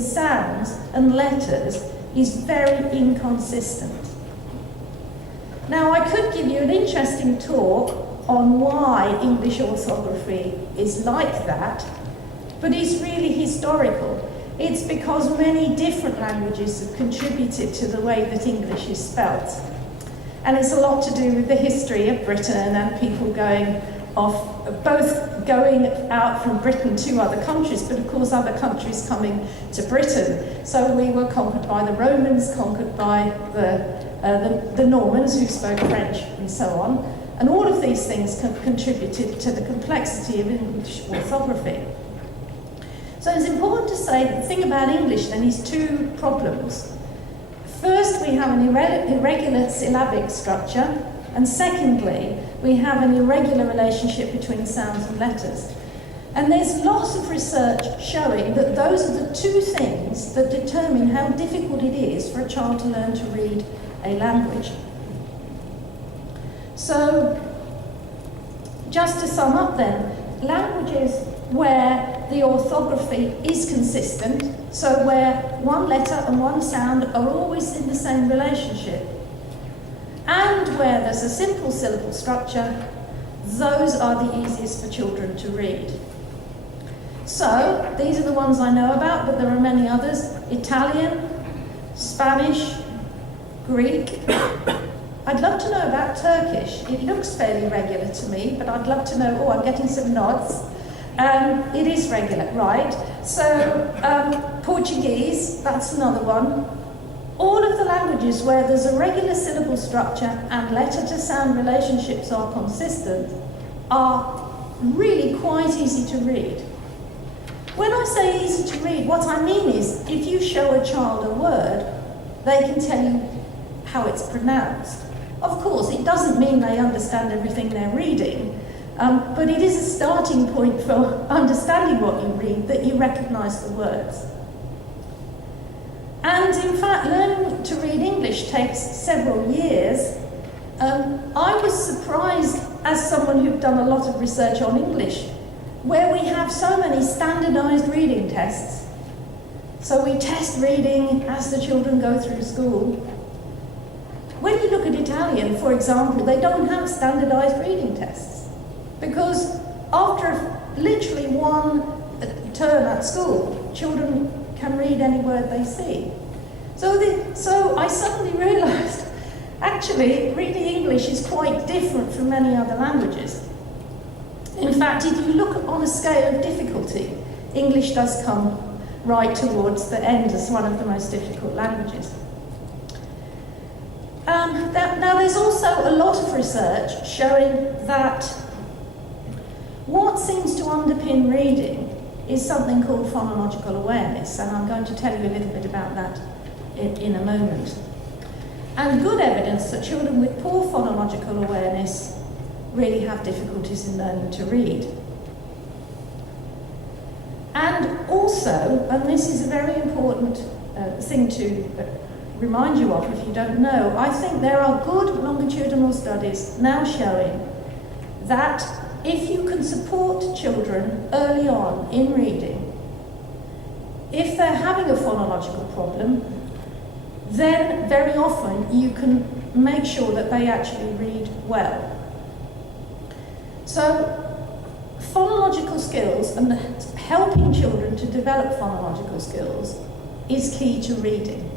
sounds and letters is very inconsistent. Now, I could give you an interesting talk on why English orthography is like that, but it's really historical. It's because many different languages have contributed to the way that English is spelt. And it's a lot to do with the history of Britain and people going off, both going out from Britain to other countries, but of course other countries coming to Britain. So we were conquered by the Romans, conquered by the Normans who spoke French and so on. And all of these things contributed to the complexity of English orthography. So it's important to say that the thing about English then is two problems. First, we have an irregular syllabic structure, and secondly, we have an irregular relationship between sounds and letters. And there's lots of research showing that those are the two things that determine how difficult it is for a child to learn to read a language. So, just to sum up then, languages where the orthography is consistent, so where one letter and one sound are always in the same relationship, and where there's a simple syllable structure, those are the easiest for children to read. So, these are the ones I know about, but there are many others. Italian, Spanish, Greek. I'd love to know about Turkish. It looks fairly regular to me, but I'd love to know, oh, I'm getting some nods. It is regular, right? So, Portuguese, that's another one. All of the languages where there's a regular syllable structure and letter-to-sound relationships are consistent are really quite easy to read. When I say easy to read, what I mean is if you show a child a word, they can tell you how it's pronounced. Of course, it doesn't mean they understand everything they're reading, but it is a starting point for understanding what you read, that you recognise the words. And in fact, learning to read English takes several years. I was surprised, as someone who'd done a lot of research on English, where we have so many standardised reading tests. So we test reading as the children go through school. When you look at Italian, for example, they don't have standardised reading tests, because after literally one term at school, children can read any word they see. So I suddenly realised, actually, reading English is quite different from many other languages. In fact, if you look on a scale of difficulty, English does come right towards the end as one of the most difficult languages. Now, there's also a lot of research showing that what seems to underpin reading is something called phonological awareness, and I'm going to tell you a little bit about that in a moment. And good evidence that children with poor phonological awareness really have difficulties in learning to read. And also, and this is a very important thing to remind you of if you don't know, I think there are good longitudinal studies now showing that if you can support children early on in reading, if they're having a phonological problem, then very often you can make sure that they actually read well. So, phonological skills and helping children to develop phonological skills is key to reading.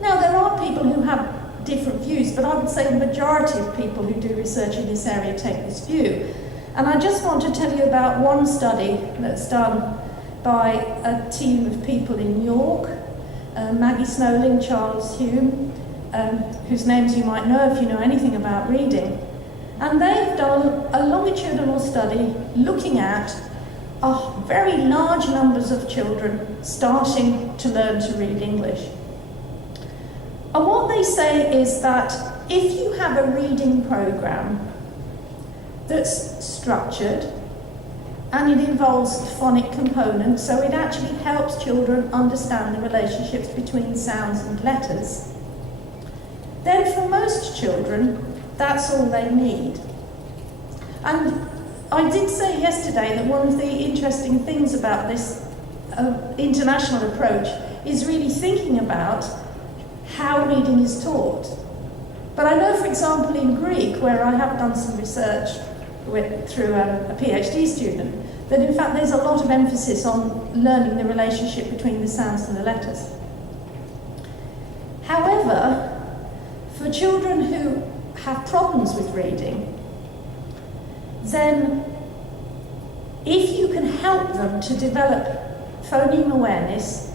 Now, there are people who have different views, but I would say the majority of people who do research in this area take this view. And I just want to tell you about one study that's done by a team of people in York, Maggie Snowling, Charles Hume, whose names you might know if you know anything about reading. And they've done a longitudinal study looking at very large numbers of children starting to learn to read English. And what they say is that if you have a reading program that's structured and it involves phonic components, so it actually helps children understand the relationships between sounds and letters, then for most children, that's all they need. And I did say yesterday that one of the interesting things about this international approach is really thinking about how reading is taught. But I know, for example, in Greek, where I have done some research through a PhD student, that in fact there's a lot of emphasis on learning the relationship between the sounds and the letters. However, for children who have problems with reading, then if you can help them to develop phoneme awareness,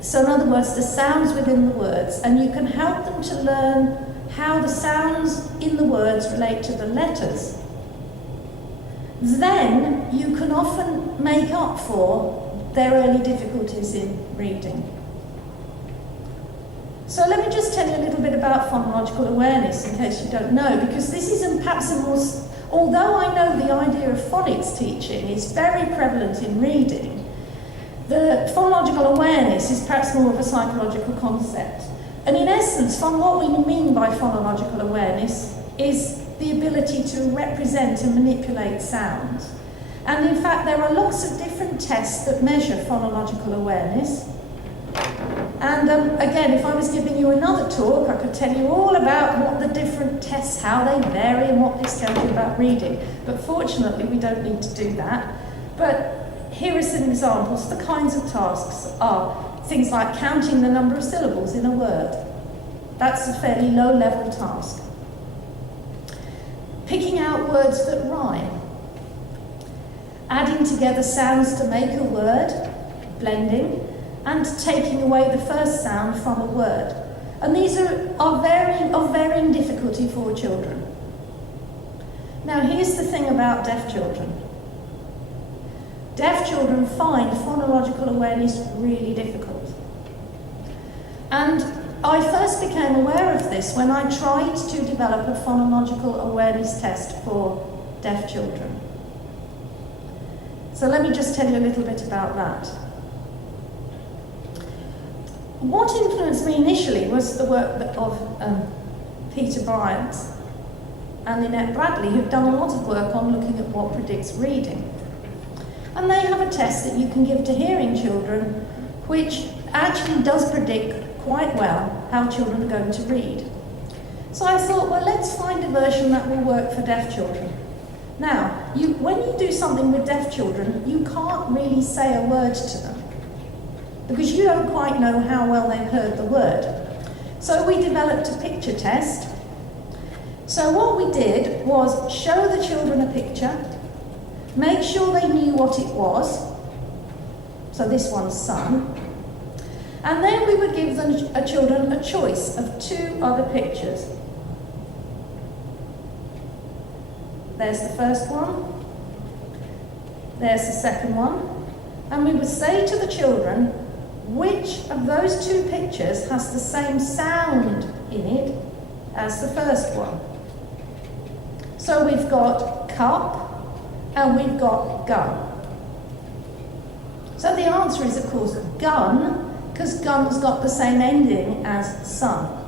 so in other words, the sounds within the words, and you can help them to learn how the sounds in the words relate to the letters, then you can often make up for their early difficulties in reading. So let me just tell you a little bit about phonological awareness in case you don't know, because this is perhaps a more, although I know the idea of phonics teaching is very prevalent in reading, the phonological awareness is perhaps more of a psychological concept. And in essence, what we mean by phonological awareness is the ability to represent and manipulate sounds. And in fact, there are lots of different tests that measure phonological awareness. And again, if I was giving you another talk, I could tell you all about what the different tests, how they vary and what this tells you about reading. But fortunately, we don't need to do that. But here are some examples. The kinds of tasks are things like counting the number of syllables in a word. That's a fairly low-level task. Picking out words that rhyme. Adding together sounds to make a word, blending, and taking away the first sound from a word. And these are of varying difficulty for children. Now, here's the thing about deaf children. Deaf children find phonological awareness really difficult. And I first became aware of this when I tried to develop a phonological awareness test for deaf children. So let me just tell you a little bit about that. What influenced me initially was the work of Peter Bryant and Lynette Bradley, who've done a lot of work on looking at what predicts reading. And they have a test that you can give to hearing children, which actually does predict quite well how children are going to read. So I thought, well, let's find a version that will work for deaf children. Now, when you do something with deaf children, you can't really say a word to them, because you don't quite know how well they've heard the word. So we developed a picture test. So what we did was show the children a picture, make sure they knew what it was. So this one's sun. And then we would give the children a choice of two other pictures. There's the first one. There's the second one. And we would say to the children, which of those two pictures has the same sound in it as the first one? So we've got cup and we've got gun. So the answer is, of course, gun, because gun's got the same ending as sun.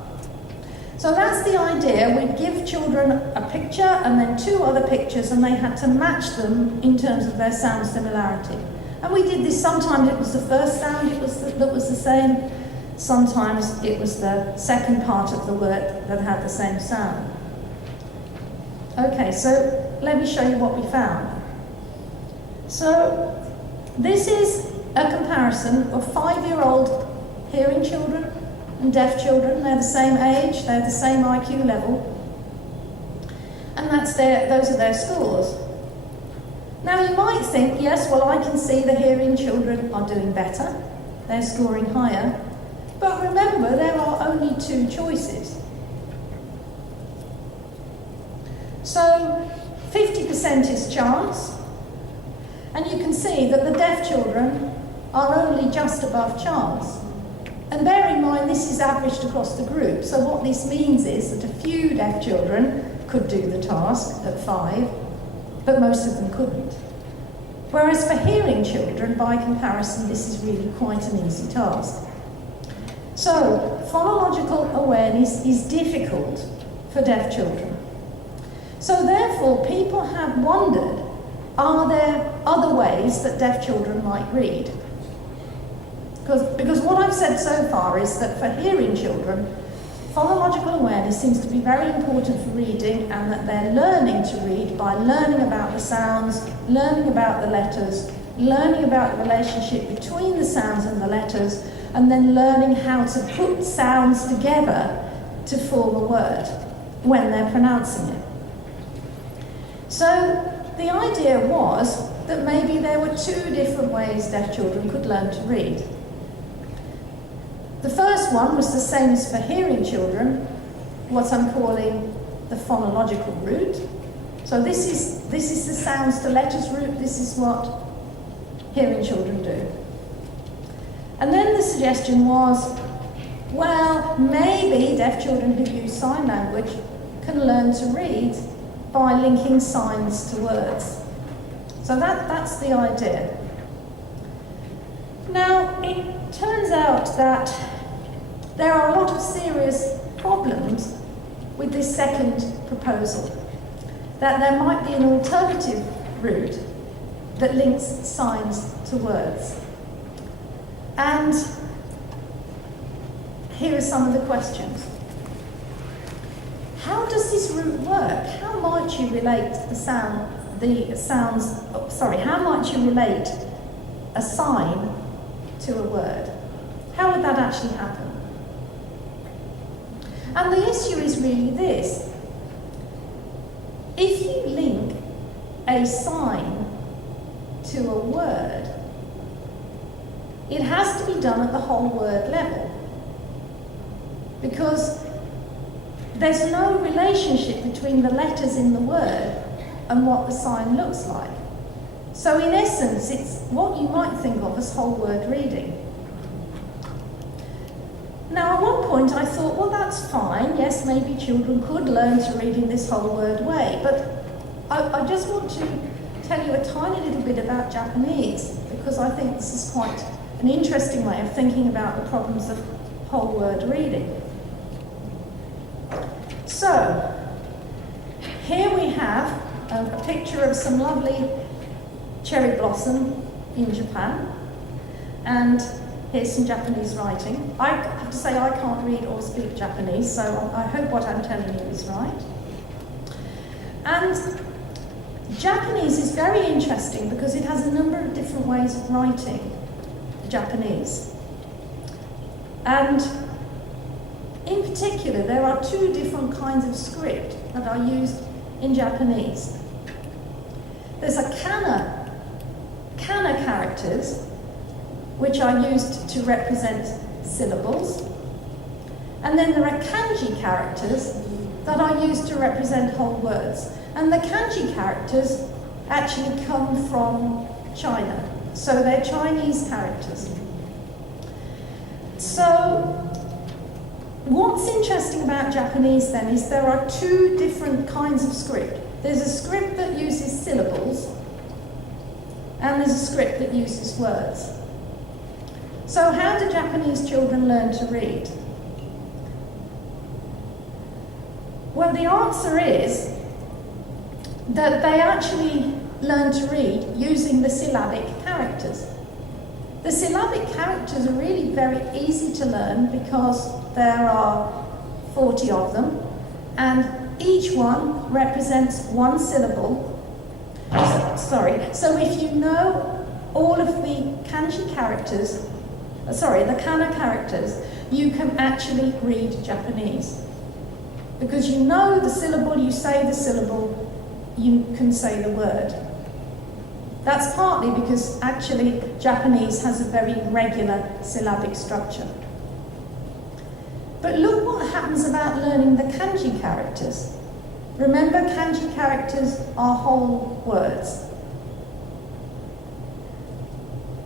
So that's the idea. We'd give children a picture and then two other pictures, and they had to match them in terms of their sound similarity. And we did this. Sometimes it was the first sound that was the same. Sometimes it was the second part of the word that had the same sound. Okay, so let me show you what we found. So this is a comparison of 5-year-old hearing children and deaf children. They're the same age, they're the same IQ level, and those are their scores. Now you might think, yes, well, I can see the hearing children are doing better, they're scoring higher, but remember, there are only two choices. So 50% is chance, and you can see that the deaf children are only just above chance. And bear in mind, this is averaged across the group, so what this means is that a few deaf children could do the task at 5, but most of them couldn't. Whereas for hearing children, by comparison, this is really quite an easy task. So, phonological awareness is difficult for deaf children. So therefore, people have wondered, are there other ways that deaf children might read? Because what I've said so far is that for hearing children, phonological awareness seems to be very important for reading, and that they're learning to read by learning about the sounds, learning about the letters, learning about the relationship between the sounds and the letters, and then learning how to put sounds together to form a word when they're pronouncing it. So the idea was that maybe there were two different ways deaf children could learn to read. The first one was the same as for hearing children, what I'm calling the phonological route. So this is the sounds to letters route, this is what hearing children do. And then the suggestion was, well, maybe deaf children who use sign language can learn to read by linking signs to words. So that's the idea. Now, it turns out that there are a lot of serious problems with this second proposal, that there might be an alternative route that links signs to words. And here are some of the questions. How does this route work? How might you relate how might you relate a sign to a word? How would that actually happen? And the issue is really this. If you link a sign to a word, it has to be done at the whole word level, because there's no relationship between the letters in the word and what the sign looks like. So in essence, it's what you might think of as whole word reading. Now, at one point I thought, well, that's fine. Yes, maybe children could learn to read in this whole word way, but I just want to tell you a tiny little bit about Japanese, because I think this is quite an interesting way of thinking about the problems of whole word reading. So, here we have a picture of some lovely cherry blossom in Japan, and here's some Japanese writing. I have to say I can't read or speak Japanese, so I hope what I'm telling you is right. And Japanese is very interesting because it has a number of different ways of writing Japanese. And in particular, there are two different kinds of script that are used in Japanese. There's a kana characters, which are used to represent syllables. And then there are kanji characters that are used to represent whole words. And the kanji characters actually come from China. So they're Chinese characters. So what's interesting about Japanese then is there are two different kinds of script. There's a script that uses syllables, and there's a script that uses words. So how do Japanese children learn to read? Well, the answer is that they actually learn to read using the syllabic characters. The syllabic characters are really very easy to learn because there are 40 of them, and each one represents one syllable. So if you know all of the kanji characters, the kana characters, you can actually read Japanese. Because you know the syllable, you say the syllable, you can say the word. That's partly because actually Japanese has a very regular syllabic structure. But look what happens about learning the kanji characters. Remember, kanji characters are whole words.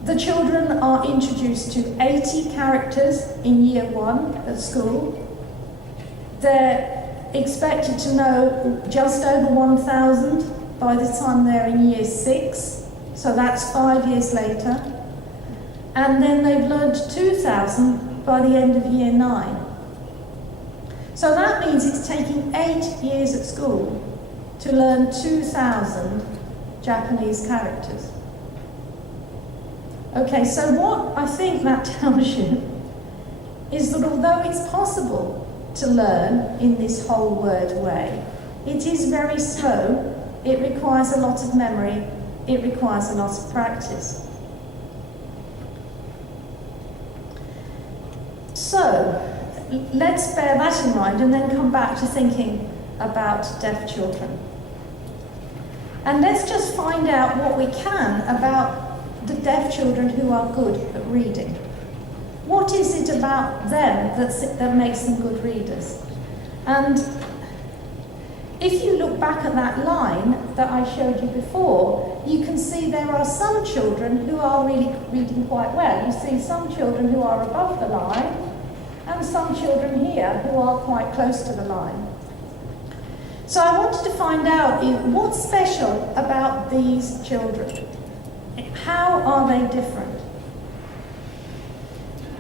The children are introduced to 80 characters in year 1 at school. They're expected to know just over 1,000 by the time they're in year 6, so that's 5 years later. And then they've learned 2,000 by the end of year 9. So that means it's taking 8 years at school to learn 2,000 Japanese characters. Okay, so what I think that tells you is that although it's possible to learn in this whole word way, it is very slow, it requires a lot of memory, it requires a lot of practice. So, let's bear that in mind and then come back to thinking about deaf children. And let's just find out what we can about the deaf children who are good at reading. What is it about them that makes them good readers? And if you look back at that line that I showed you before, you can see there are some children who are really reading quite well. You see some children who are above the line, and some children here who are quite close to the line. So I wanted to find out what's special about these children. How are they different?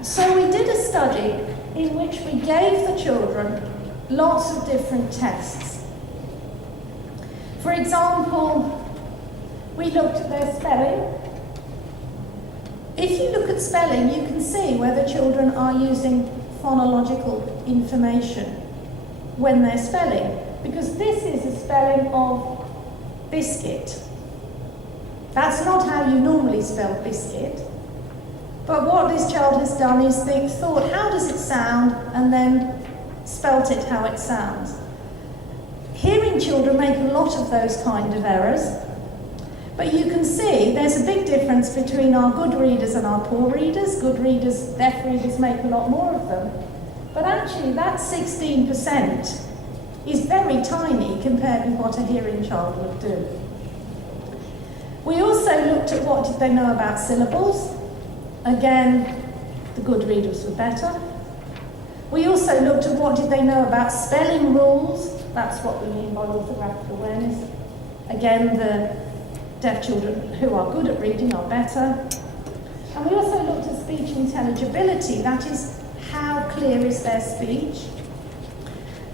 So we did a study in which we gave the children lots of different tests. For example, we looked at their spelling. If you look at spelling, you can see whether children are using phonological information when they're spelling, because this is a spelling of biscuit. That's not how you normally spell biscuit, but what this child has done is thought, how does it sound, and then spelt it how it sounds. Hearing children make a lot of those kind of errors, but you can see there's a big difference between our good readers and our poor readers. Good readers, deaf readers make a lot more of them, but actually that 16% is very tiny compared with what a hearing child would do. We also looked at what did they know about syllables. Again, the good readers were better. We also looked at what did they know about spelling rules. That's what we mean by orthographic awareness. Again, the deaf children who are good at reading are better. And we also looked at speech intelligibility, that is, how clear is their speech.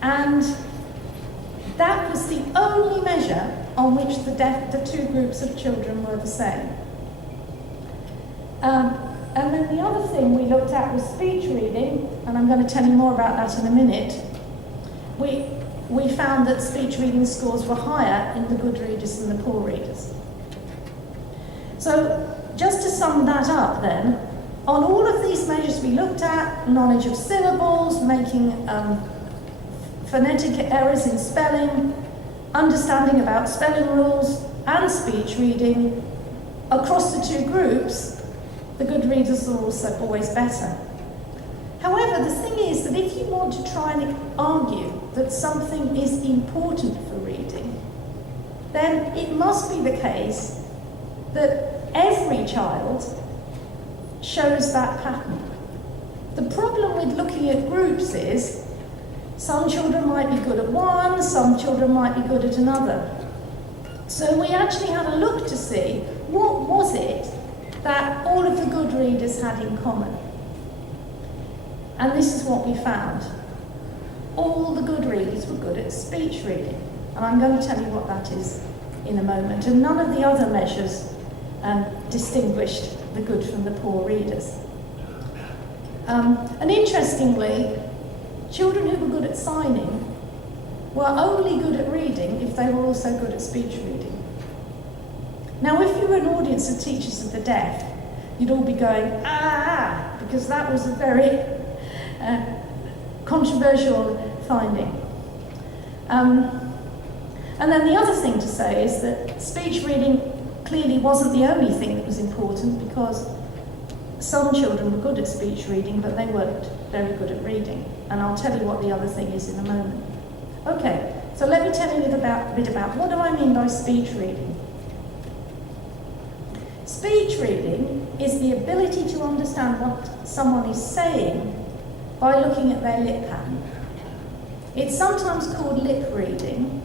And that was the only measure on which the two groups of children were the same. And then the other thing we looked at was speech reading, and I'm going to tell you more about that in a minute. We found that speech reading scores were higher in the good readers than the poor readers. So just to sum that up then, on all of these measures we looked at, knowledge of syllables, making phonetic errors in spelling, understanding about spelling rules, and speech reading, across the two groups, the good readers are also always better. However, the thing is that if you want to try and argue that something is important for reading, then it must be the case that every child shows that pattern. The problem with looking at groups is some children might be good at one, some children might be good at another. So we actually had a look to see what was it that all of the good readers had in common. And this is what we found. All the good readers were good at speech reading. And I'm going to tell you what that is in a moment. And none of the other measures distinguished the good from the poor readers. And interestingly, children who were good at signing were only good at reading if they were also good at speech reading. Now, if you were an audience of teachers of the deaf, you'd all be going, ah, because that was a very controversial finding. And then the other thing to say is that speech reading clearly wasn't the only thing that was important, because some children were good at speech reading, but they weren't very good at reading. And I'll tell you what the other thing is in a moment. Okay, so let me tell you a bit about what do I mean by speech reading. Speech reading is the ability to understand what someone is saying by looking at their lip pattern. It's sometimes called lip reading,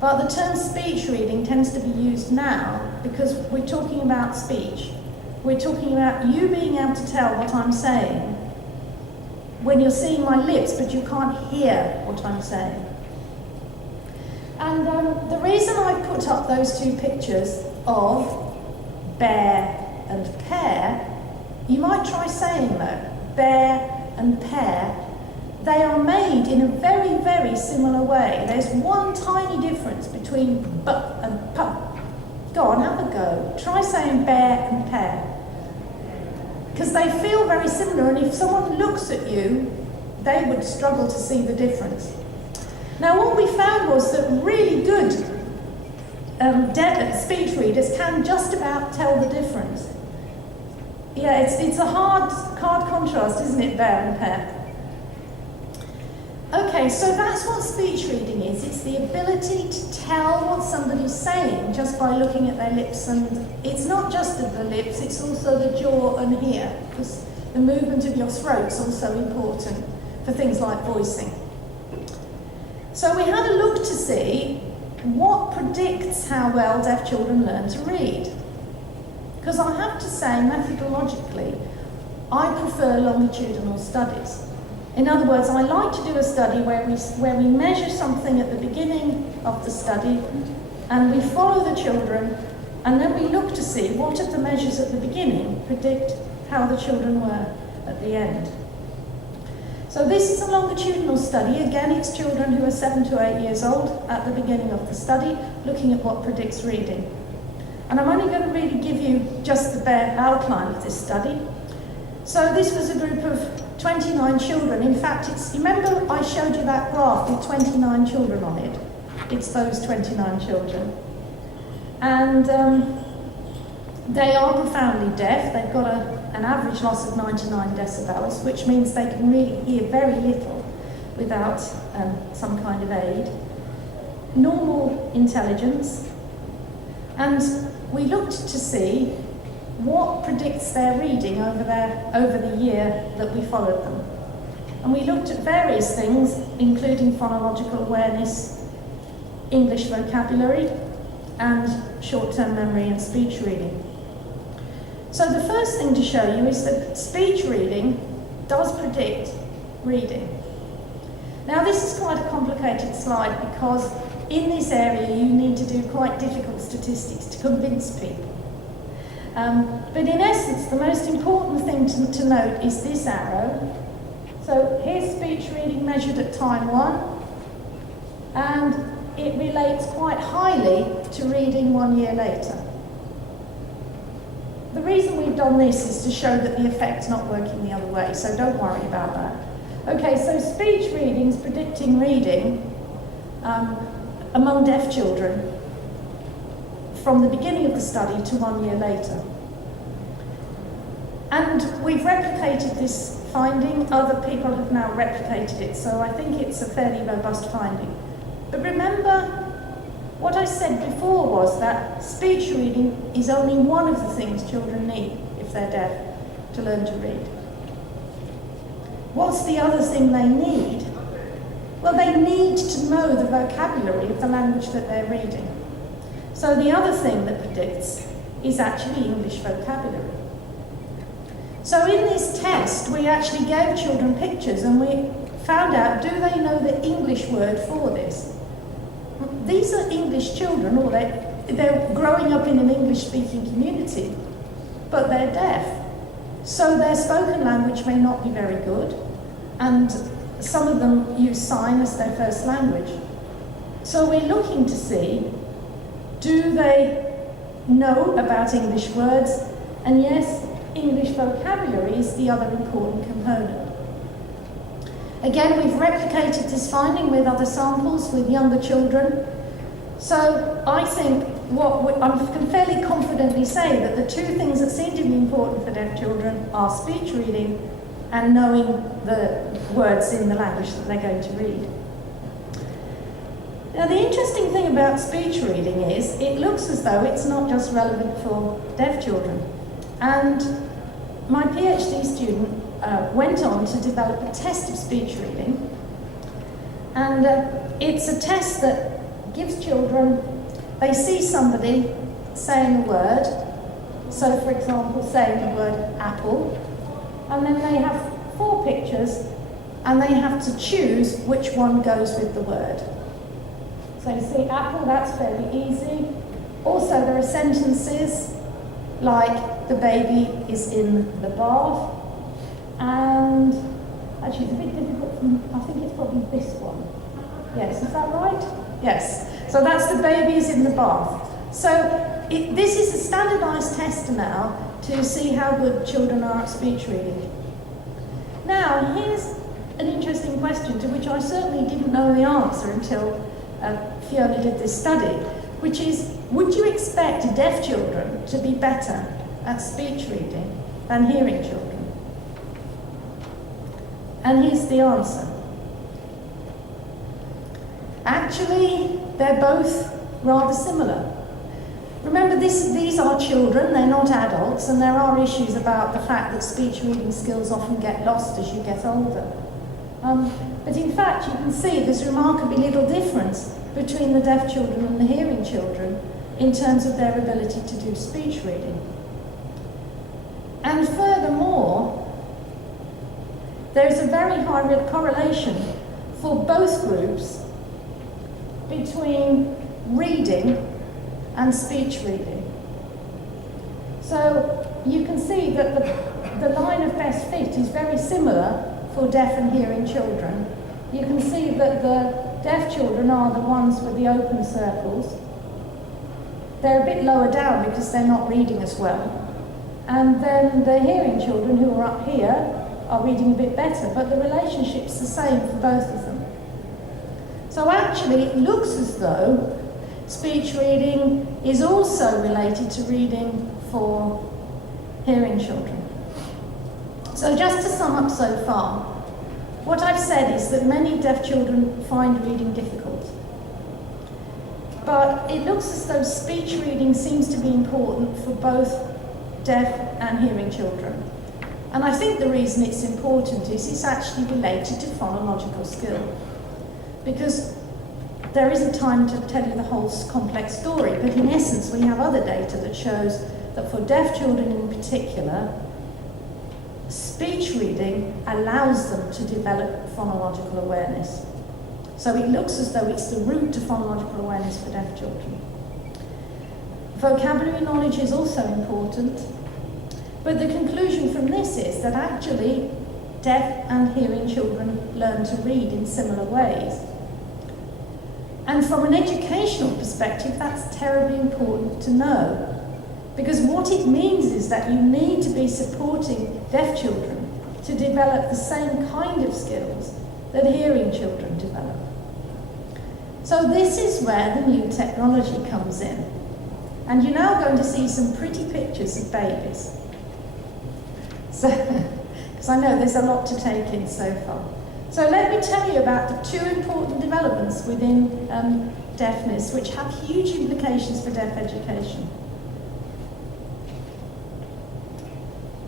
but the term speech reading tends to be used now because we're talking about speech. We're talking about you being able to tell what I'm saying when you're seeing my lips, but you can't hear what I'm saying. And the reason I put up those two pictures of Bear and pear, you might try saying though, bear and pear, they are made in a very, very similar way. There's one tiny difference between b and p. Go on, have a go. Try saying bear and pear. Because they feel very similar, and if someone looks at you, they would struggle to see the difference. Now, what we found was that really good deaf speech readers can just about tell the difference. Yeah, it's a hard contrast, isn't it, bear and pear? Okay, so that's what speech reading is. It's the ability to tell what somebody's saying just by looking at their lips. And it's not just at the lips, it's also the jaw and here, because the movement of your throat's also important for things like voicing. So we had a look to see what predicts how well deaf children learn to read. Because I have to say, methodologically, I prefer longitudinal studies. In other words, I like to do a study where we measure something at the beginning of the study, and we follow the children, and then we look to see what of the measures at the beginning predict how the children were at the end. So this is a longitudinal study. Again, it's children who are 7 to 8 years old at the beginning of the study, looking at what predicts reading. And I'm only going to really give you just the bare outline of this study. So this was a group of 29 children. In fact, remember I showed you that graph with 29 children on it? It's those 29 children. And they are profoundly deaf. They've got an average loss of 99 decibels, which means they can really hear very little without some kind of aid. Normal intelligence. And we looked to see what predicts their reading over the year that we followed them. And we looked at various things, including phonological awareness, English vocabulary, and short-term memory and speech reading. So the first thing to show you is that speech reading does predict reading. Now this is quite a complicated slide because in this area you need to do quite difficult statistics to convince people. But in essence, the most important thing to note is this arrow. So here's speech reading measured at time 1, and it relates quite highly to reading 1 year later. The reason we've done this is to show that the effect's not working the other way, so don't worry about that. Okay, so speech reading's predicting reading among deaf children from the beginning of the study to 1 year later. And we've replicated this finding. Other people have now replicated it, so I think it's a fairly robust finding. But remember, what I said before was that speech reading is only one of the things children need, if they're deaf, to learn to read. What's the other thing they need? Well, they need to know the vocabulary of the language that they're reading. So the other thing that predicts is actually English vocabulary. So in this test, we actually gave children pictures and we found out, do they know the English word for this? These are English children, or they're growing up in an English-speaking community, but they're deaf. So their spoken language may not be very good, and some of them use sign as their first language. So we're looking to see, do they know about English words? And yes, English vocabulary is the other important component. Again, we've replicated this finding with other samples, with younger children. So I think I can fairly confidently say that the two things that seem to be important for deaf children are speech reading and knowing the words in the language that they're going to read. Now, the interesting thing about speech reading is it looks as though it's not just relevant for deaf children. And my PhD student went on to develop a test of speech reading. And it's a test that gives children, they see somebody saying a word. So, for example, saying the word apple. And then they have 4 pictures and they have to choose which one goes with the word. So you see apple, that's fairly easy. Also there are sentences like the baby is in the bath, and actually it's a bit difficult from, I think it's probably this one. Yes, is that right? Yes. So that's the baby is in the bath. So this is a standardised test now to see how good children are at speech reading. Now, here's an interesting question to which I certainly didn't know the answer until Fiona did this study, which is, would you expect deaf children to be better at speech reading than hearing children? And here's the answer. Actually, they're both rather similar. Remember, these are children, they're not adults, and there are issues about the fact that speech reading skills often get lost as you get older. But in fact, you can see there's remarkably little difference between the deaf children and the hearing children in terms of their ability to do speech reading. And furthermore, there's a very high correlation for both groups between reading and speech reading. So you can see that the line of best fit is very similar for deaf and hearing children. You can see that the deaf children are the ones with the open circles. They're a bit lower down because they're not reading as well. And then the hearing children who are up here are reading a bit better, but the relationship's the same for both of them. So actually it looks as though speech reading is also related to reading for hearing children. So just to sum up so far, what I've said is that many deaf children find reading difficult. But it looks as though speech reading seems to be important for both deaf and hearing children. And I think the reason it's important is it's actually related to phonological skill. Because there isn't time to tell you the whole complex story, but in essence we have other data that shows that for deaf children in particular, speech reading allows them to develop phonological awareness. So it looks as though it's the route to phonological awareness for deaf children. Vocabulary knowledge is also important, but the conclusion from this is that actually deaf and hearing children learn to read in similar ways. And from an educational perspective, that's terribly important to know. Because what it means is that you need to be supporting deaf children to develop the same kind of skills that hearing children develop. So this is where the new technology comes in. And you're now going to see some pretty pictures of babies. So, because I know there's a lot to take in so far. So let me tell you about the two important developments within deafness, which have huge implications for deaf education.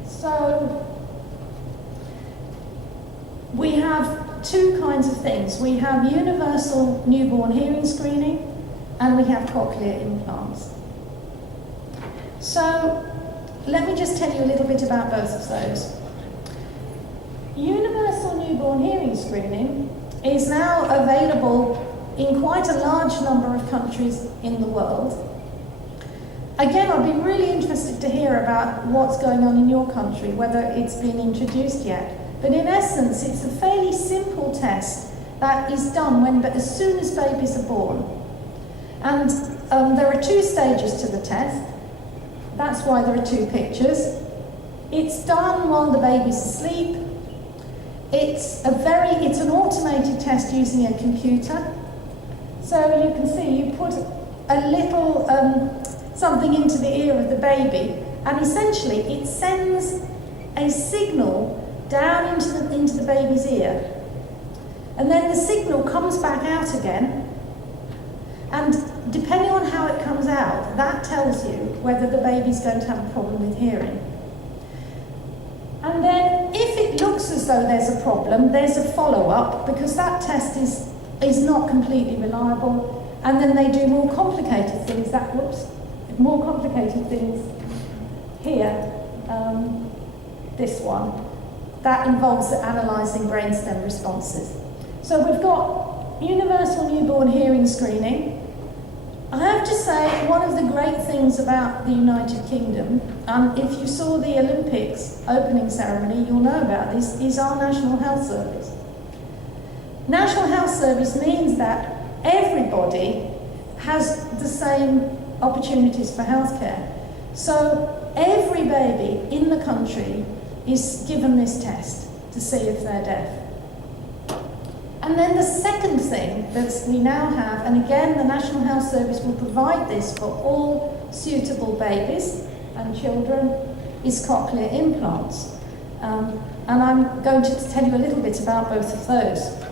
So we have two kinds of things. We have universal newborn hearing screening, and we have cochlear implants. So let me just tell you a little bit about both of those. Universal newborn hearing screening is now available in quite a large number of countries in the world. Again, I'd be really interested to hear about what's going on in your country, whether it's been introduced yet. But in essence, it's a fairly simple test that is done as soon as babies are born. And there are two stages to the test. That's why there are two pictures. It's done while the baby's asleep. It's an automated test using a computer. So you can see you put a little something into the ear of the baby, and essentially it sends a signal down into the baby's ear. And then the signal comes back out again, and depending on how it comes out, that tells you whether the baby's going to have a problem with hearing. And then if it looks as though there's a problem, there's a follow-up, because that test is not completely reliable, and then they do more complicated things. More complicated things here, this one, that involves analysing brainstem responses. So we've got universal newborn hearing screening, I have to say, one of the great things about the United Kingdom, and if you saw the Olympics opening ceremony, you'll know about this, is our National Health Service. National Health Service means that everybody has the same opportunities for healthcare. So every baby in the country is given this test to see if they're deaf. And then the second thing that we now have, and again the National Health Service will provide this for all suitable babies and children, is cochlear implants. And I'm going to tell you a little bit about both of those.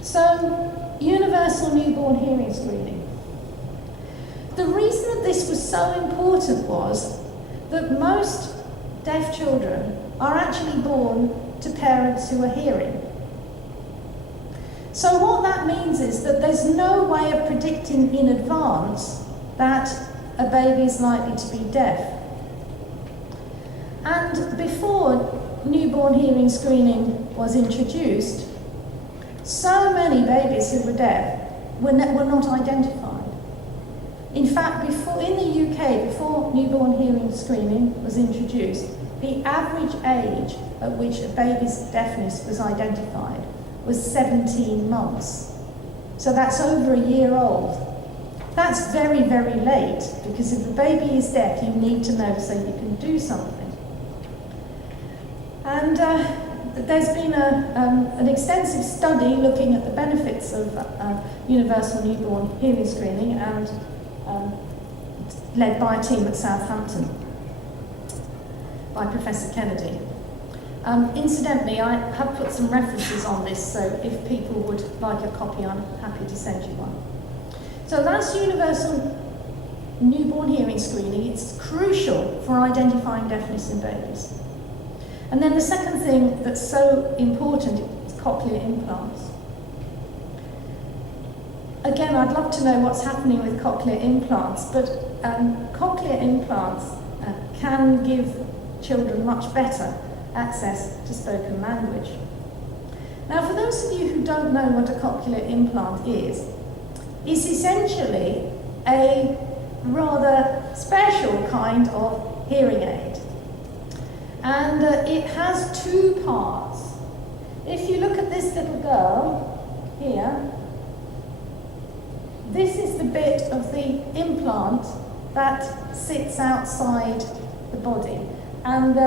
So, universal newborn hearing screening. The reason that this was so important was that most deaf children are actually born to parents who are hearing. So what that means is that there's no way of predicting in advance that a baby is likely to be deaf. And before newborn hearing screening was introduced, so many babies who were deaf were not identified. In fact, in the UK, before newborn hearing screening was introduced, the average age at which a baby's deafness was identified was 17 months. So that's over a year old. That's very, very late, because if the baby is deaf, you need to know so you can do something. And there's been an extensive study looking at the benefits of universal newborn hearing screening, and led by a team at Southampton, by Professor Kennedy. Incidentally, I have put some references on this, so if people would like a copy, I'm happy to send you one. So that's universal newborn hearing screening. It's crucial for identifying deafness in babies. And then the second thing that's so important is cochlear implants. Again, I'd love to know what's happening with cochlear implants, but cochlear implants can give children much better access to spoken language. Now, for those of you who don't know what a cochlear implant is, it's essentially a rather special kind of hearing aid. And it has two parts. If you look at this little girl here, this is the bit of the implant that sits outside the body. And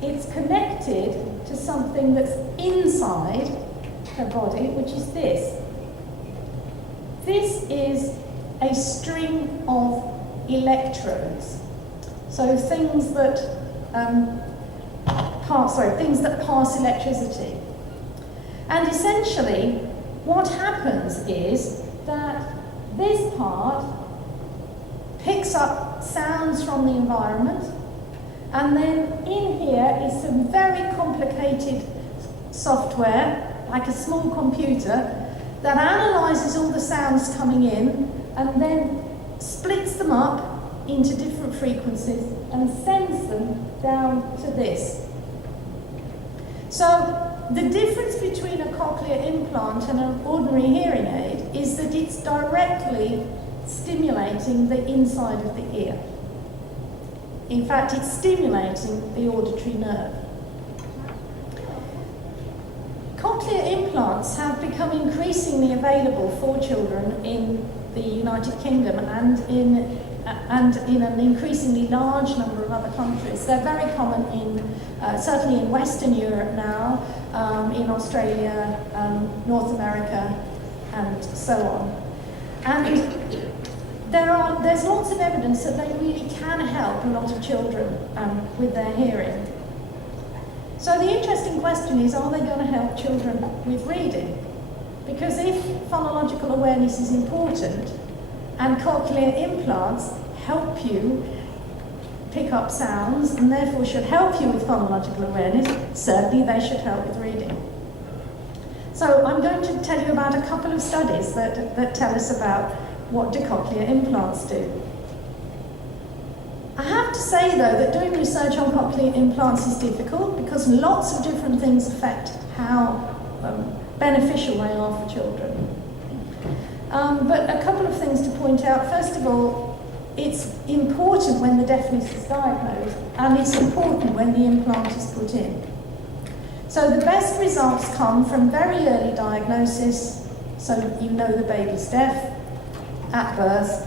it's connected to something that's inside her body, which is this. This is a string of electrodes. So things that pass electricity. And essentially, what happens is that this part picks up sounds from the environment, and then in here is some very complicated software, like a small computer, that analyses all the sounds coming in and then splits them up into different frequencies and sends them down to this. So the difference between a cochlear implant and an ordinary hearing aid is that it's directly stimulating the inside of the ear. In fact, it's stimulating the auditory nerve. Cochlear implants have become increasingly available for children in the United Kingdom and in an increasingly large number of other countries. They're very common certainly in Western Europe now, in Australia, North America, and so on. And there's lots of evidence that they really can help a lot of children with their hearing. So the interesting question is, are they going to help children with reading? Because if phonological awareness is important, and cochlear implants help you pick up sounds and therefore should help you with phonological awareness, certainly they should help with reading. So I'm going to tell you about a couple of studies that tell us about what do cochlear implants do. I have to say, though, that doing research on cochlear implants is difficult because lots of different things affect how beneficial they are for children. But a couple of things to point out. First of all, it's important when the deafness is diagnosed, and it's important when the implant is put in. So the best results come from very early diagnosis, so you know the baby's deaf at birth,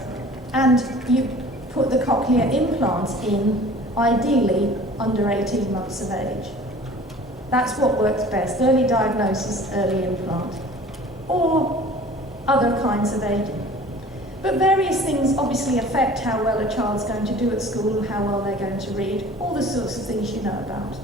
and you put the cochlear implant in, ideally under 18 months of age. That's what works best, early diagnosis, early implant, or other kinds of aging. But various things obviously affect how well a child's going to do at school, how well they're going to read, all the sorts of things you know about.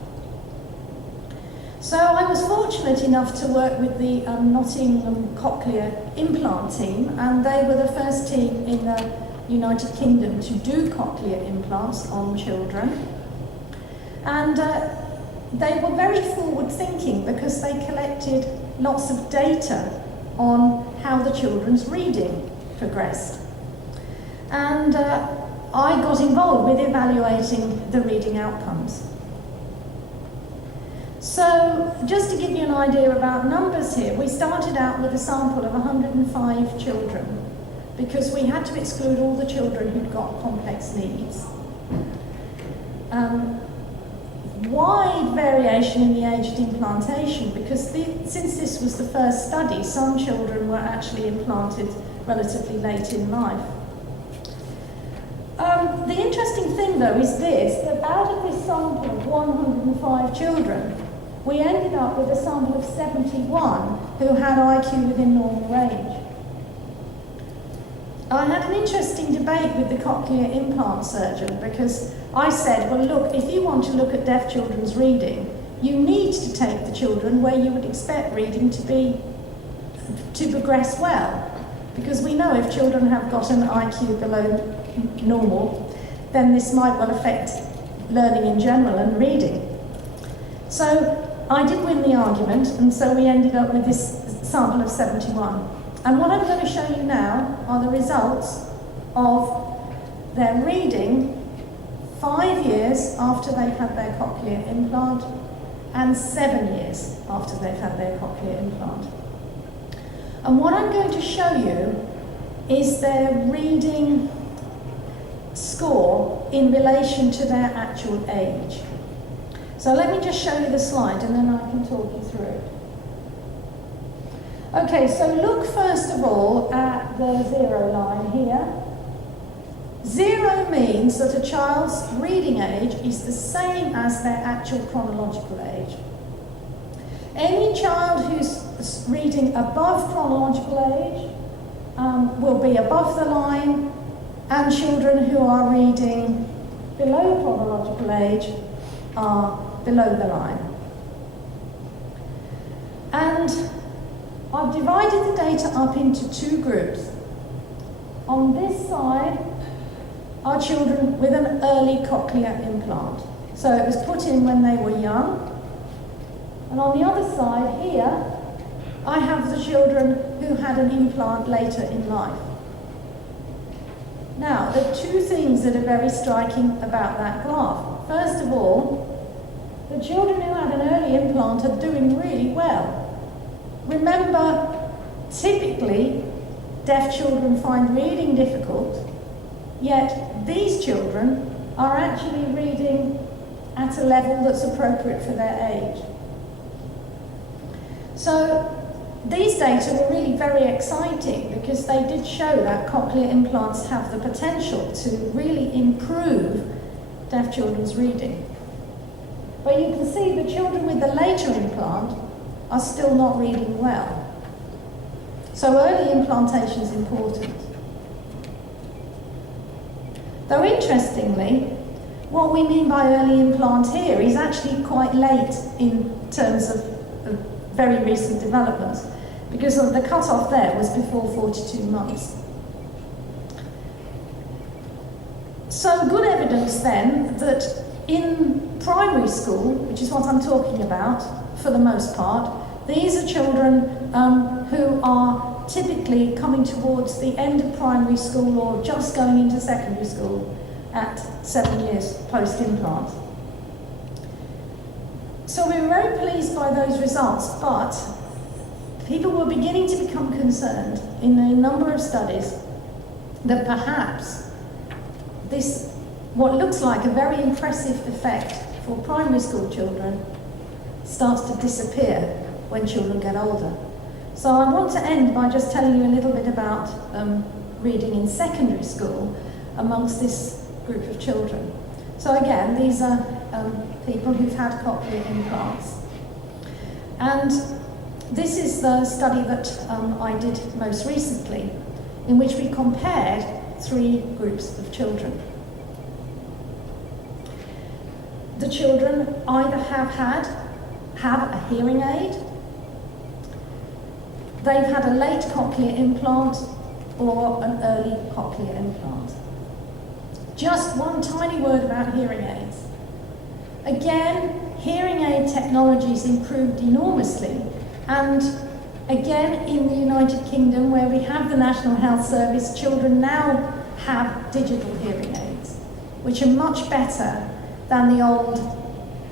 So I was fortunate enough to work with the Nottingham Cochlear Implant team, and they were the first team in the United Kingdom to do cochlear implants on children. And they were very forward thinking because they collected lots of data on how the children's reading progressed. And I got involved with evaluating the reading outcomes. So, just to give you an idea about numbers here, we started out with a sample of 105 children because we had to exclude all the children who'd got complex needs. Wide variation in the aged implantation because since this was the first study, some children were actually implanted relatively late in life. The interesting thing though is this, that out of this sample of 105 children, we ended up with a sample of 71 who had IQ within normal range. I had an interesting debate with the cochlear implant surgeon because I said, well look, if you want to look at deaf children's reading, you need to take the children where you would expect reading to progress well. Because we know if children have got an IQ below normal, then this might well affect learning in general and reading. So I did win the argument, and so we ended up with this sample of 71. And what I'm going to show you now are the results of their reading 5 years after they've had their cochlear implant and 7 years after they've had their cochlear implant. And what I'm going to show you is their reading score in relation to their actual age. So let me just show you the slide and then I can talk you through it. Okay, so look first of all at the 0 line here. 0 means that a child's reading age is the same as their actual chronological age. Any child who's reading above chronological age will be above the line, and children who are reading below chronological age are below the line. And I've divided the data up into 2 groups. On this side are children with an early cochlear implant. So it was put in when they were young. And on the other side here, I have the children who had an implant later in life. Now, there are 2 things that are very striking about that graph. First of all, the children who had an early implant are doing really well. Remember, typically, deaf children find reading difficult, yet these children are actually reading at a level that's appropriate for their age. So these data were really very exciting because they did show that cochlear implants have the potential to really improve deaf children's reading. But you can see the children with the later implant are still not reading well. So early implantation is important. Though interestingly, what we mean by early implant here is actually quite late in terms of very recent developments, because the cut-off there was before 42 months. So good evidence then that in primary school, which is what I'm talking about for the most part, these are children who are typically coming towards the end of primary school or just going into secondary school at 7 years post-implant. So we were very pleased by those results, but people were beginning to become concerned in a number of studies that perhaps this, what looks like a very impressive effect for primary school children, starts to disappear when children get older. So I want to end by just telling you a little bit about reading in secondary school amongst this group of children. So again, these are people who've had cochlear implants. And this is the study that I did most recently, in which we compared 3 groups of children. The children either have a hearing aid, they've had a late cochlear implant, or an early cochlear implant. Just one tiny word about hearing aids. Again, hearing aid technology's improved enormously, and again in the United Kingdom, where we have the National Health Service, children now have digital hearing aids, which are much better than the old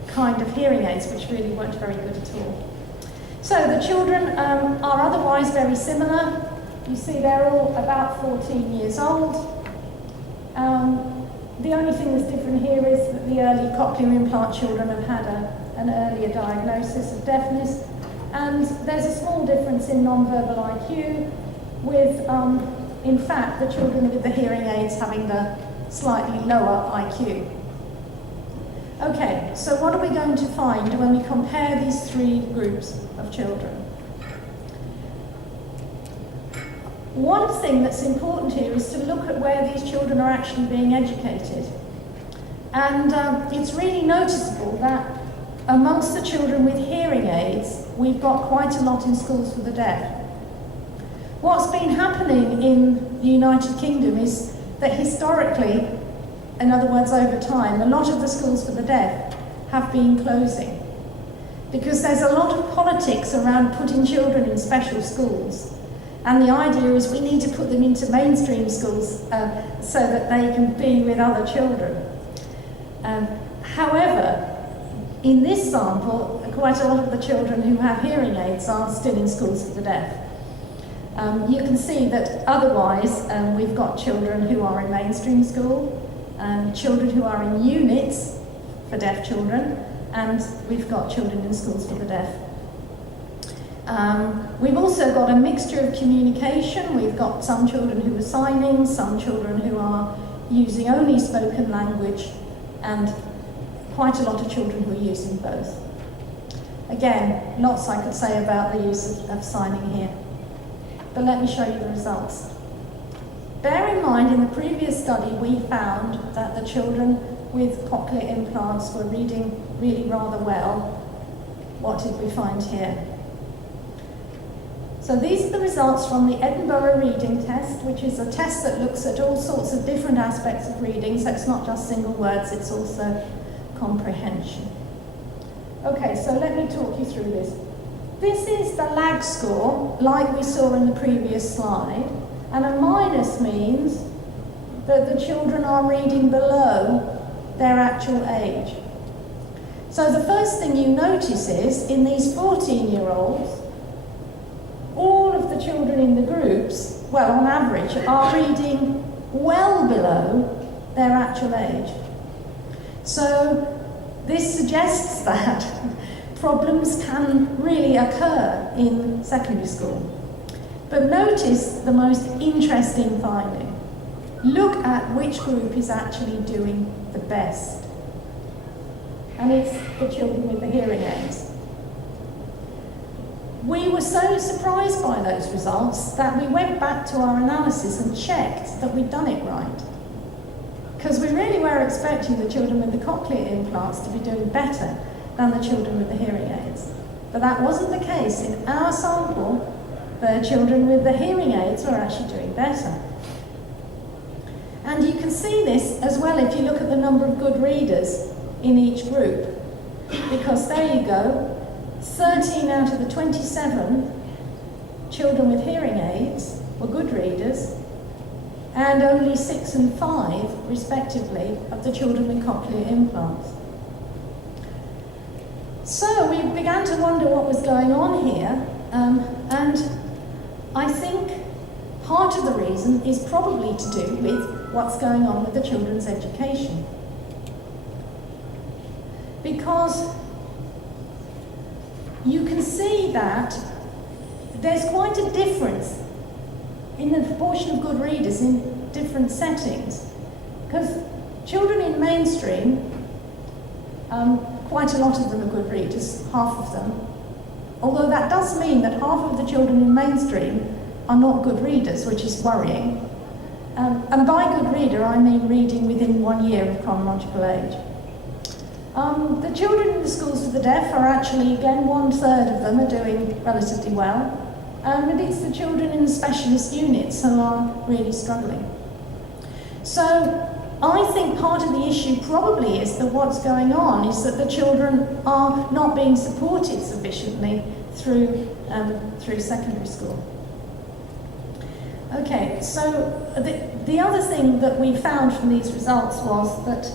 kind of hearing aids, which really weren't very good at all. So the children are otherwise very similar. You see they're all about 14 years old. The only thing that's different here is that the early cochlear implant children have had an earlier diagnosis of deafness, and there's a small difference in non-verbal IQ, with, in fact, the children with the hearing aids having the slightly lower IQ. Okay, so what are we going to find when we compare these 3 groups of children? One thing that's important here is to look at where these children are actually being educated. And it's really noticeable that amongst the children with hearing aids, we've got quite a lot in schools for the deaf. What's been happening in the United Kingdom is that historically, in other words over time, a lot of the schools for the deaf have been closing, because there's a lot of politics around putting children in special schools. And the idea is we need to put them into mainstream schools so that they can be with other children. However, in this sample, quite a lot of the children who have hearing aids are still in schools for the deaf. You can see that otherwise we've got children who are in mainstream school, children who are in units for deaf children, and we've got children in schools for the deaf. We've also got a mixture of communication. We've got some children who are signing, some children who are using only spoken language, and quite a lot of children who are using both. Again, lots I could say about the use of signing here, but let me show you the results. Bear in mind, in the previous study, we found that the children with cochlear implants were reading really rather well. What did we find here? So these are the results from the Edinburgh Reading Test, which is a test that looks at all sorts of different aspects of reading, so it's not just single words, it's also comprehension. Okay, so let me talk you through this. This is the lag score, like we saw in the previous slide, and a minus means that the children are reading below their actual age. So the first thing you notice is, in these 14-year-olds, all of the children in the groups, well, on average, are reading well below their actual age. So this suggests that problems can really occur in secondary school. But notice the most interesting finding. Look at which group is actually doing the best. And it's the children with the hearing aids. We were so surprised by those results that we went back to our analysis and checked that we'd done it right. Because we really were expecting the children with the cochlear implants to be doing better than the children with the hearing aids. But that wasn't the case. In our sample, the children with the hearing aids were actually doing better. And you can see this as well if you look at the number of good readers in each group. Because there you go, 13 out of the 27 children with hearing aids were good readers, and only 6 and 5, respectively, of the children with cochlear implants. So we began to wonder what was going on here, And I think part of the reason is probably to do with what's going on with the children's education. Because you can see that there's quite a difference in the proportion of good readers in different settings. Because children in mainstream, quite a lot of them are good readers, half of them. Although that does mean that half of the children in mainstream are not good readers, which is worrying. And by good reader, I mean reading within 1 year of chronological age. The children in the schools for the deaf are actually, again, 1/3 of them are doing relatively well. And it's the children in the specialist units who are really struggling. So I think part of the issue probably is that what's going on is that the children are not being supported sufficiently through secondary school. Okay, so the other thing that we found from these results was that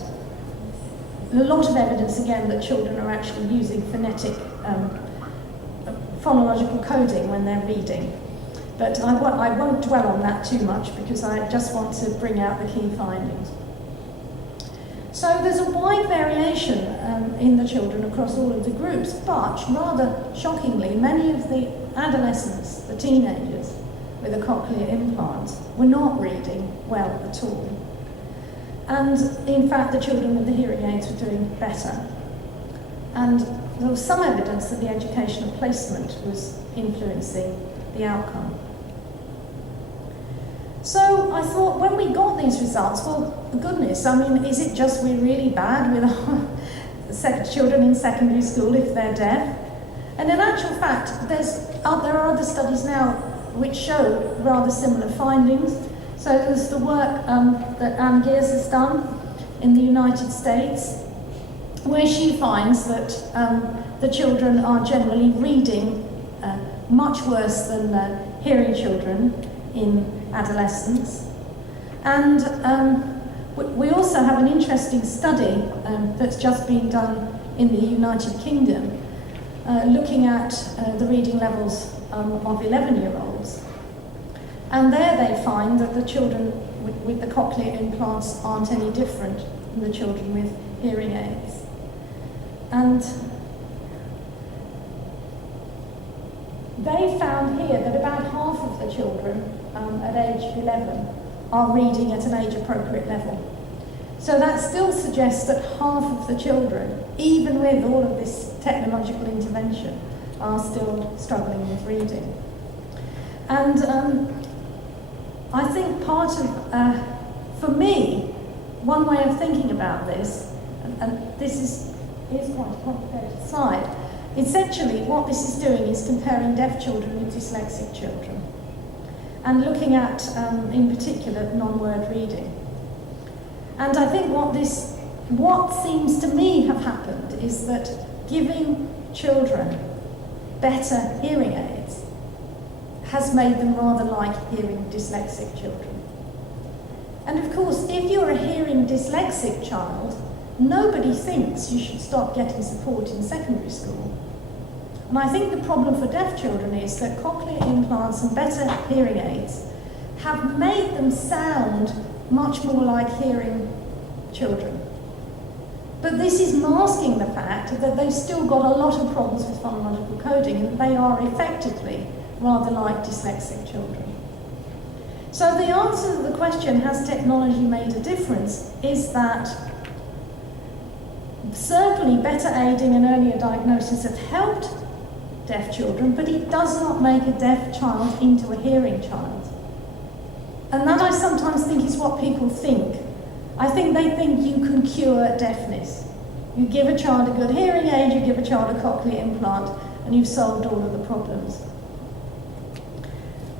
a lot of evidence, again, that children are actually using phonetic, phonological coding when they're reading. But I won't dwell on that too much because I just want to bring out the key findings. So there's a wide variation in the children across all of the groups, but rather shockingly, many of the adolescents, the teenagers with a cochlear implant, were not reading well at all. And in fact, the children with the hearing aids were doing better. And there was some evidence that the educational placement was influencing the outcome. So I thought, when we got these results, well, goodness, I mean, is it just we're really bad with our children in secondary school if they're deaf? And in actual fact, there are other studies now which show rather similar findings. So there's the work that Anne Gears has done in the United States, where she finds that the children are generally reading much worse than hearing children in adolescence. And we also have an interesting study that's just been done in the United Kingdom, looking at the reading levels of 11-year-olds. And there they find that the children with the cochlear implants aren't any different from the children with hearing aids. And they found here that about half of the children at age 11 are reading at an age-appropriate level. So that still suggests that half of the children, even with all of this technological intervention, are still struggling with reading. And I think part of, for me, one way of thinking about this, and this is quite a complicated slide, essentially what this is doing is comparing deaf children with dyslexic children, and looking at, in particular, non-word reading. And I think what seems to me have happened is that giving children better hearing aids has made them rather like hearing dyslexic children. And of course, if you're a hearing dyslexic child, nobody thinks you should stop getting support in secondary school. And I think the problem for deaf children is that cochlear implants and better hearing aids have made them sound much more like hearing children. But this is masking the fact that they've still got a lot of problems with phonological coding, and they are effectively rather like dyslexic children. So the answer to the question, has technology made a difference, is that certainly better aiding and earlier diagnosis have helped deaf children, but it does not make a deaf child into a hearing child. And that, I sometimes think, is what people think. I think they think you can cure deafness. You give a child a good hearing aid, you give a child a cochlear implant, and you've solved all of the problems.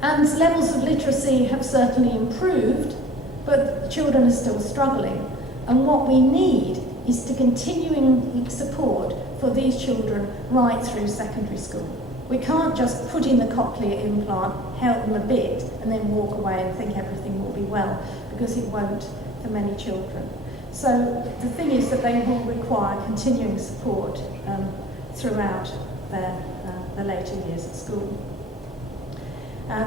And levels of literacy have certainly improved, but children are still struggling. And what we need is to continuing support for these children right through secondary school. We can't just put in the cochlear implant, help them a bit, and then walk away and think everything will be well, because it won't for many children. So the thing is that they will require continuing support throughout their the later years at school.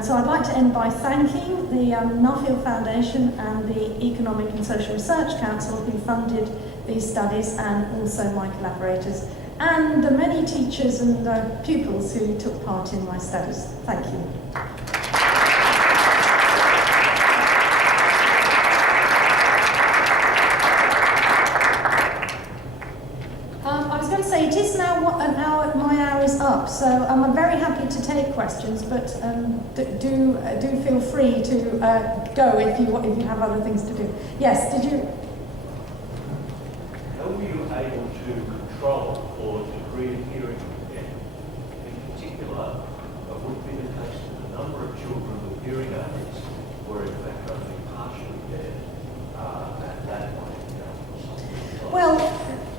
So I'd like to end by thanking the Nuffield Foundation and the Economic and Social Research Council who funded these studies, and also my collaborators, and the many teachers and pupils who took part in my studies. Thank you. I was going to say, it is now my hour is up, so I'm very happy to take questions, but do feel free to go if you have other things to do. Yes, did you? How were you able to control or degree of hearing impairment? In particular, it would be the case that a number of children with hearing aids were in fact only partially impaired at that point. Well,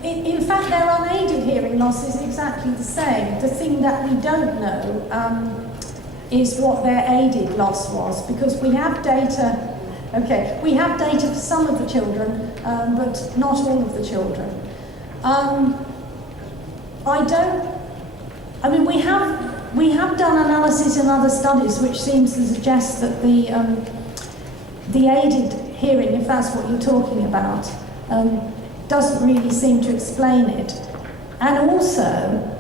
in fact, their unaided hearing loss is exactly the same. The thing that we don't know is what their aided loss was, because we have data. Okay, we have data for some of the children, but not all of the children. We have done analysis in other studies which seems to suggest that the aided hearing, if that's what you're talking about, doesn't really seem to explain it. And also,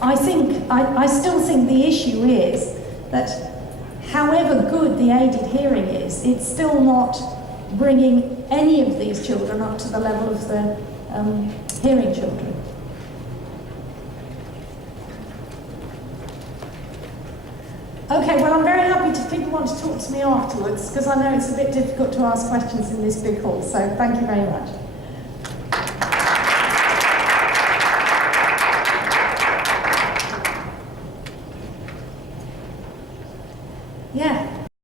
I still think the issue is that however good the aided hearing is, it's still not bringing any of these children up to the level of the hearing children. Okay, well, I'm very happy if people want to talk to me afterwards, because I know it's a bit difficult to ask questions in this big hall, so thank you very much.